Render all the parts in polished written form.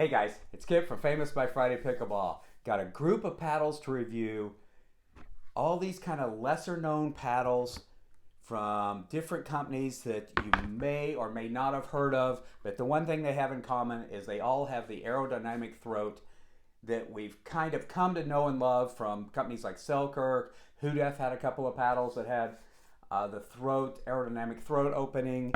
Hey guys, it's Kip from Famous by Friday Pickleball. Got a group of paddles to review. All these kind of lesser known paddles from different companies that you may or may not have heard of, but the one thing they have in common is they all have the aerodynamic throat that we've kind of come to know and love from companies like Selkirk. Hudef had a couple of paddles that had the throat, aerodynamic throat opening.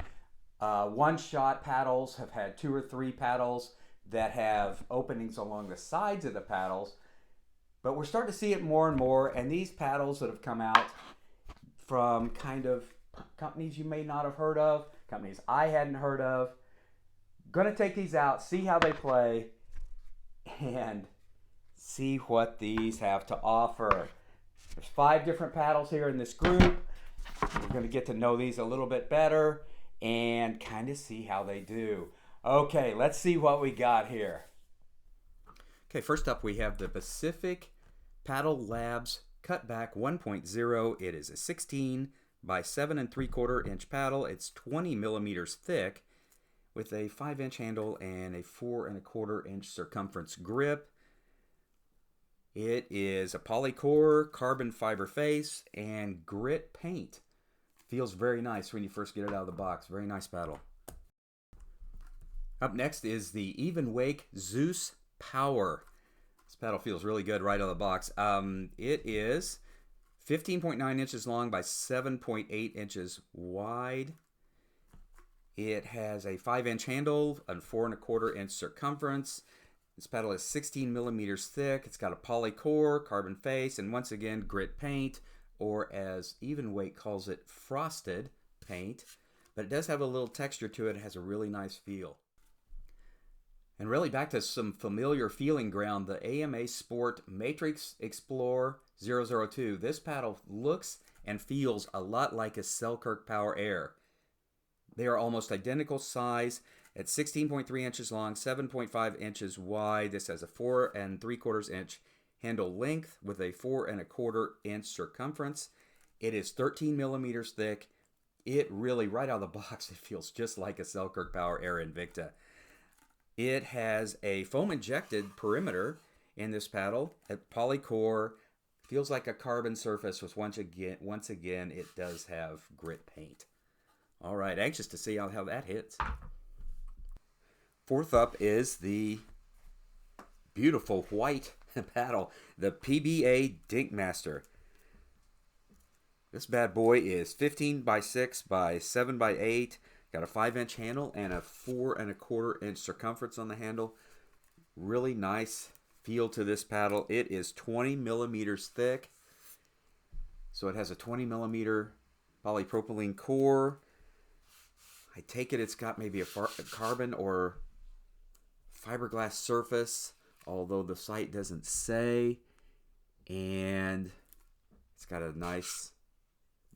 One-shot paddles have had 2 or 3 paddles that have openings along the sides of the paddles, but we're starting to see it more and more. And these paddles that have come out from kind of companies you may not have heard of, companies I hadn't heard of, gonna take these out, see how they play, and see what these have to offer. There's 5 different paddles here in this group. We're gonna get to know these a little bit better and kind of see how they do. Okay, let's see what we got here. Okay, first up we have the Pacific Paddle Labs Cutback 1.0. It is a 16 by 7 3/4 inch paddle. It's 20 millimeters thick with a 5-inch handle and a 4 1/4 inch circumference grip. It is a polycore, carbon fiber face, and grit paint. Feels very nice when you first get it out of the box. Very nice paddle. Up next is the Evenwake Zeus Power. This paddle feels really good right out of the box. It is 15.9 inches long by 7.8 inches wide. It has a 5-inch handle and 4 1/4 inch circumference. This paddle is 16 millimeters thick. It's got a polycore, carbon face, and once again, grit paint, or as Evenwake calls it, frosted paint. But it does have a little texture to it. It has a really nice feel. And really back to some familiar feeling ground, the AMASport Matrix Explorer 002. This paddle looks and feels a lot like a Selkirk Power Air. They are almost identical size at 16.3 inches long, 7.5 inches wide. This has a 4 3/4 inch handle length with a 4 1/4 inch circumference. It is 13 millimeters thick. It really, right out of the box, it feels just like a Selkirk Power Air Invicta. It has a foam injected perimeter in this paddle at polycore. Feels like a carbon surface with once again it does have grit paint. All right, anxious to see how that hits. Fourth up is the beautiful white paddle, the PBA Dinmaster. This bad boy is 15 by 6 by 7 by 8. Got a 5-inch handle and a 4 1/4 inch circumference on the handle. Really nice feel to this paddle. It is 20 millimeters thick. So it has a 20 millimeter polypropylene core. I take it it's got maybe a carbon or fiberglass surface, although the site doesn't say. And it's got a nice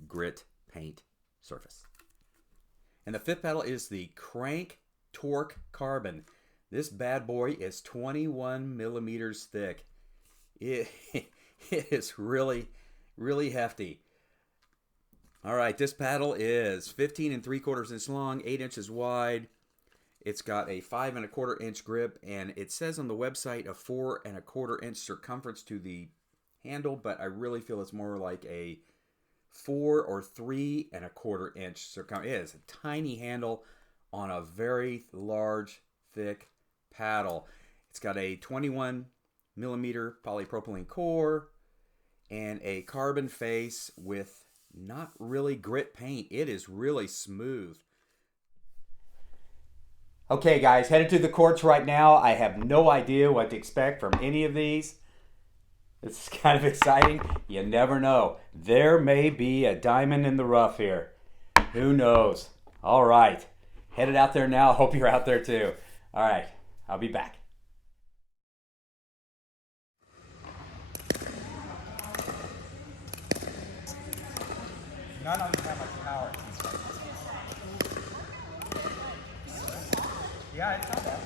grit paint surface. And the fifth paddle is the Qranc Torq Carbon. This bad boy is 21 millimeters thick. It is really, really hefty. All right, this paddle is 15 3/4 inches long, 8 inches wide. It's got a 5 1/4 inch grip, and it says on the website a 4 1/4 inch circumference to the handle, but I really feel it's more like a 4 or 3 1/4 inch circumference. It is a tiny handle on a very large, thick paddle. It's got a 21 millimeter polypropylene core and a carbon face with not really grit paint. It is really smooth. Okay guys, headed to the courts right now. I have no idea what to expect from any of these. It's kind of exciting. You never know. There may be a diamond in the rough here. Who knows? All right. Headed out there now. Hope you're out there too. All right. I'll be back. None of them have much power. Yeah, it's not bad.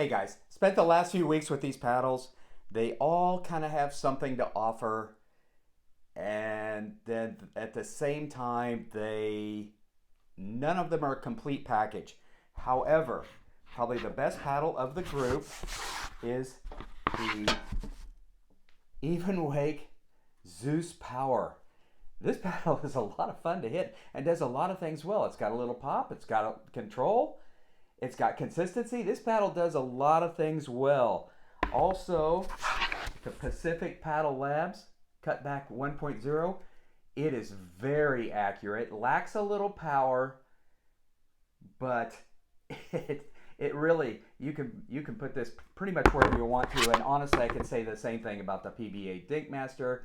Hey guys, spent the last few weeks with these paddles. They all kind of have something to offer, and then at the same time, none of them are a complete package. However, probably the best paddle of the group is the Evenwake Zeus Power. This paddle is a lot of fun to hit and does a lot of things well. It's got a little pop, it's got a control, it's got consistency. This paddle does a lot of things well. Also, the Pacific Paddle Labs Cutback 1.0, it is very accurate, lacks a little power, but it really, you can put this pretty much wherever you want to. And honestly, I could say the same thing about the PBA Dinmaster.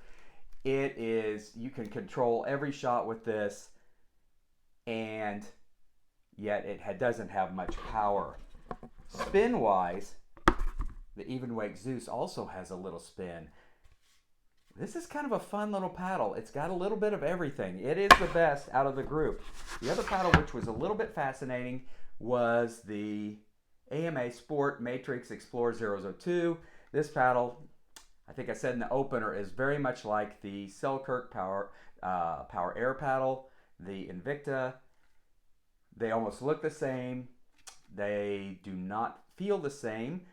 It is, you can control every shot with this, and yet it doesn't have much power. Spin wise, the Evenwake Zeus also has a little spin. This is kind of a fun little paddle. It's got a little bit of everything. It is the best out of the group. The other paddle, which was a little bit fascinating, was the AMASport Matrix Explorer 002. This paddle, I think I said in the opener, is very much like the Qranc Power Air paddle, the Invicta. They almost look the same. They do not feel the same.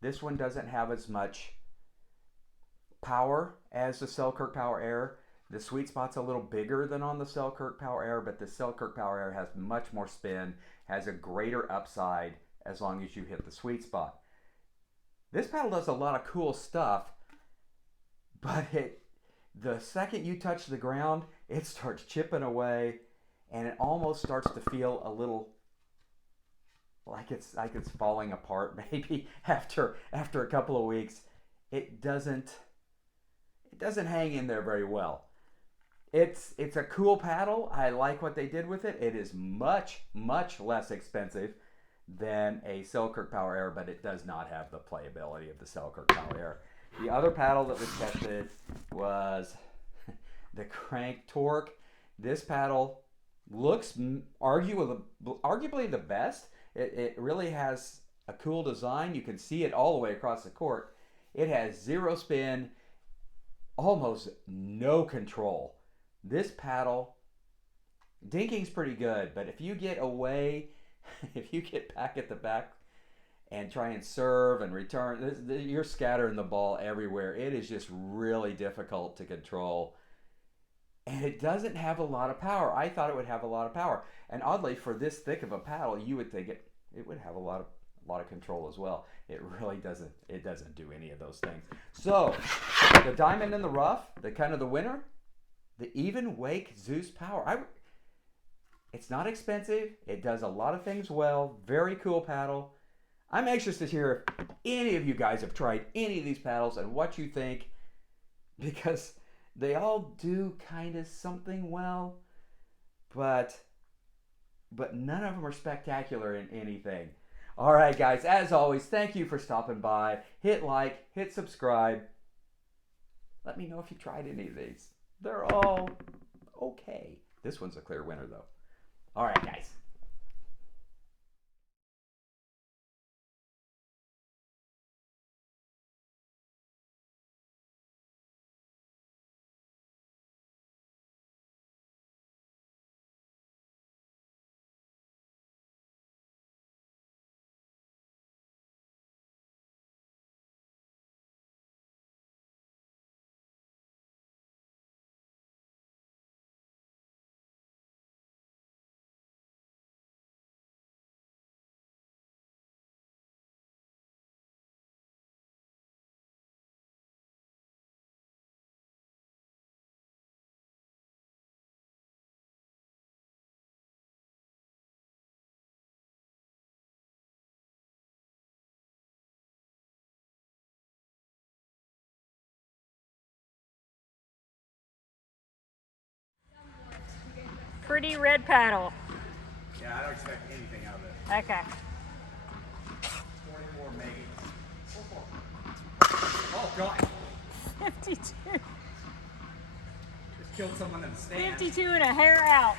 This one doesn't have as much power as the Qranc Power Air. The sweet spot's a little bigger than on the Qranc Power Air, but the Qranc Power Air has much more spin, has a greater upside as long as you hit the sweet spot. This paddle does a lot of cool stuff, but the second you touch the ground, it starts chipping away, and it almost starts to feel a little like it's falling apart. Maybe after a couple of weeks, it doesn't hang in there very well. It's a cool paddle. I like what they did with it. It is much less expensive than a Qranc Power Air, but it does not have the playability of the Qranc Power Air. The other paddle that was tested was the Qranc Torq. This paddle looks arguably the best. It really has a cool design. You can see it all the way across the court. It has zero spin, almost no control. This paddle, dinking's pretty good, but if you get away, if you get back at the back and try and serve and return, you're scattering the ball everywhere. It is just really difficult to control. And it doesn't have a lot of power. I thought it would have a lot of power. And oddly, for this thick of a paddle, you would think it would have a lot of control as well. It really doesn't. It doesn't do any of those things. So, the diamond in the rough, the winner, the Evenwake Zeus Power. It's not expensive. It does a lot of things well. Very cool paddle. I'm anxious to hear if any of you guys have tried any of these paddles and what you think, because they all do kind of something well, but none of them are spectacular in anything. All right, guys, as always, thank you for stopping by. Hit like, hit subscribe. Let me know if you tried any of these. They're all okay. This one's a clear winner, though. All right, guys. Pretty red paddle. Yeah, I don't expect anything out of it. Okay. 44 maybe. 44. Oh, God. 52. Just killed someone in the stand. 52 and a hair out.